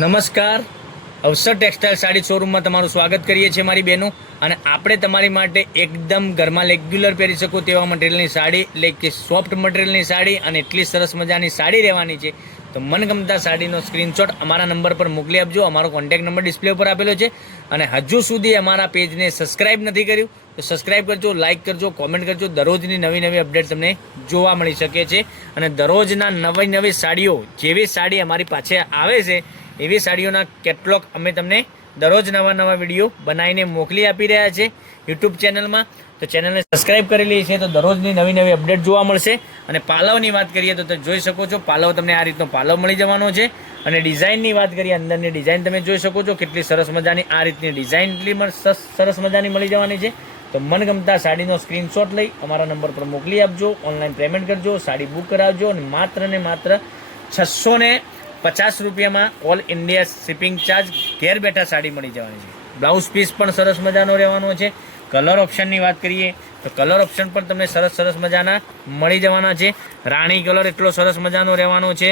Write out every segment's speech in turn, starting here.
નમસ્કાર. અવસર ટેક્સટાઇલ સાડી શોરૂમમાં તમારું સ્વાગત કરીએ છીએ મારી બહેનો. અને આપણે તમારી માટે એકદમ ઘરમાં રેગ્યુલર પહેરી શકો તેવા મટીરિયલની સાડી એટલે કે સોફ્ટ મટીરિયલની સાડી અને એટલી સરસ મજાની સાડી રહેવાની છે. તો મનગમતા સાડીનો સ્ક્રીનશોટ અમારા નંબર પર મોકલી આપજો. અમારો કોન્ટેક્ટ નંબર ડિસ્પ્લે ઉપર આપેલો છે. અને હજુ સુધી અમારા પેજને સબસ્ક્રાઇબ નથી કર્યું તો સબસ્ક્રાઇબ કરજો, લાઇક કરજો, કોમેન્ટ કરજો. દરરોજની નવી નવી અપડેટ તમને જોવા મળી શકે છે. અને દરરોજના નવી નવી સાડીઓ, જેવી સાડી અમારી પાસે આવે છે એવી સાડીઓના કેટલોગ અમે તમને દરરોજ નવા નવા વિડીયો બનાવીને મોકલી આપી રહ્યા છે યુટ્યુબ ચેનલમાં. તો ચેનલને સબસ્ક્રાઇબ કરેલી છે તો દરરોજની નવી નવી અપડેટ જોવા મળશે. અને પાલવની વાત કરીએ તો તમે જોઈ શકો છો, પાલવ તમને આ રીતનો પાલવ મળી જવાનો છે. અને ડિઝાઇનની વાત કરીએ, અંદરની ડિઝાઇન તમે જોઈ શકો છો કેટલી સરસ મજાની આ રીતની ડિઝાઇન એટલી સરસ મજાની મળી જવાની છે. તો મનગમતા સાડીનો સ્ક્રીનશોટ લઈ અમારા નંબર પર મોકલી આપજો, ઓનલાઈન પેમેન્ટ કરજો, સાડી બુક કરાવજો. અને માત્ર 650 રૂપિયામાં ઓલ ઇન્ડિયા શિપિંગ ચાર્જ ઘેર બેઠા સાડી મળી જવાની છે. બ્લાઉઝ પીસ પણ સરસ મજાનો રહેવાનો છે. કલર ઓપ્શનની વાત કરીએ તો કલર ઓપ્શન પણ તમને સરસ મજાના મળી જવાના છે. રાણી કલર એટલો સરસ મજાનો રહેવાનો છે,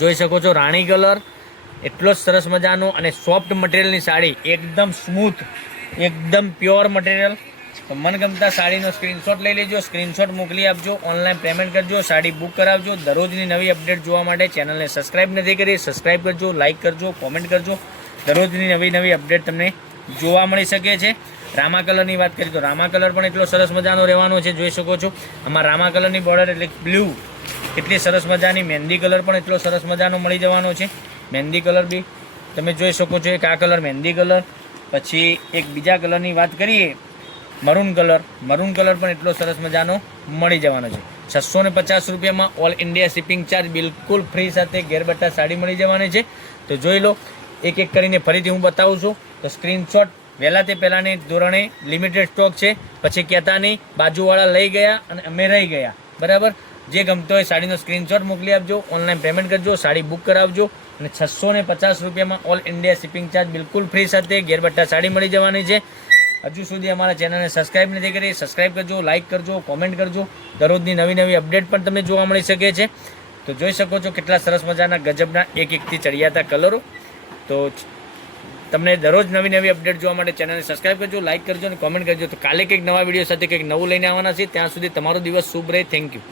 જોઈ શકો છો. રાણી કલર એટલો જ સરસ મજાનો અને સોફ્ટ મટીરિયલની સાડી, એકદમ સ્મૂથ, એકદમ પ્યોર મટીરિયલ. તો મનગમતા સાડીનો સ્ક્રીનશોટ લઈ લેજો, સ્ક્રીનશોટ મોકલી આપજો, ઓનલાઈન પેમેન્ટ કરજો, સાડી બુક કરાવજો. દરરોજની નવી અપડેટ જોવા માટે ચેનલને સબસ્ક્રાઇબ નથી કરી, સબસ્ક્રાઇબ કરજો, લાઇક કરજો, કોમેન્ટ કરજો. દરરોજની નવી અપડેટ તમને જોવા મળી શકે છે. રામા કલરની વાત કરીએ તો રામા કલર પણ એટલો સરસ મજાનો રહેવાનો છે, જોઈ શકો છો. આમાં રામા કલરની બોર્ડર એટલે બ્લુ એટલી સરસ મજાની. મહેંદી કલર પણ એટલો સરસ મજાનો મળી જવાનો છે. મહેંદી કલર બી તમે જોઈ શકો છો. એક આ કલર મહેંદી કલર, પછી એક બીજા કલરની વાત કરીએ મરૂન કલર પણ એટલો સરસ મજાનો મળી જવાનો છે. 650 રૂપિયામાં ઓલ ઇન્ડિયા શિપિંગ ચાર્જ બિલકુલ ફ્રી સાથે ઘેર બેઠા સાડી મળી જવાની છે. તો જોઈ લો, એક એક કરીને ફરીથી હું બતાવું છું. તો સ્ક્રીનશોટ વહેલા તે પહેલાંની ધોરણે લિમિટેડ સ્ટોક છે, પછી કહેતા નહીં બાજુવાળા લઈ ગયા અને અમે રહી ગયા. બરાબર, જે ગમતો હોય સાડીનો સ્ક્રીનશોટ મોકલી આપજો, ઓનલાઈન પેમેન્ટ કરજો, સાડી બુક કરાવજો. અને 650 રૂપિયામાં ઓલ ઇન્ડિયા શિપિંગ ચાર્જ બિલકુલ ફ્રી સાથે ઘેર બેઠા સાડી મળી જવાની છે. હજુ સુધી અમારા ચેનલને સબસ્ક્રાઇબ નથી કરી, સબસ્ક્રાઇબ કરજો, લાઇક કરજો, કોમેન્ટ કરજો. દરરોજની નવી અપડેટ પણ તમને જોવા મળી શકે છે. તો જોઈ શકો છો કેટલા સરસ મજાના ગજબના એકથી ચડિયાતા કલરો. તો તમને દરરોજ નવી અપડેટ જોવા માટે ચેનલને સબસ્ક્રાઇબ કરજો, લાઇક કરજો અને કોમેન્ટ કરજો. તો કાલે કંઈક નવા વિડીયો સાથે કંઈક નવું લઈને આવવાના છે. ત્યાં સુધી તમારો દિવસ શુભ રહે. Thank you.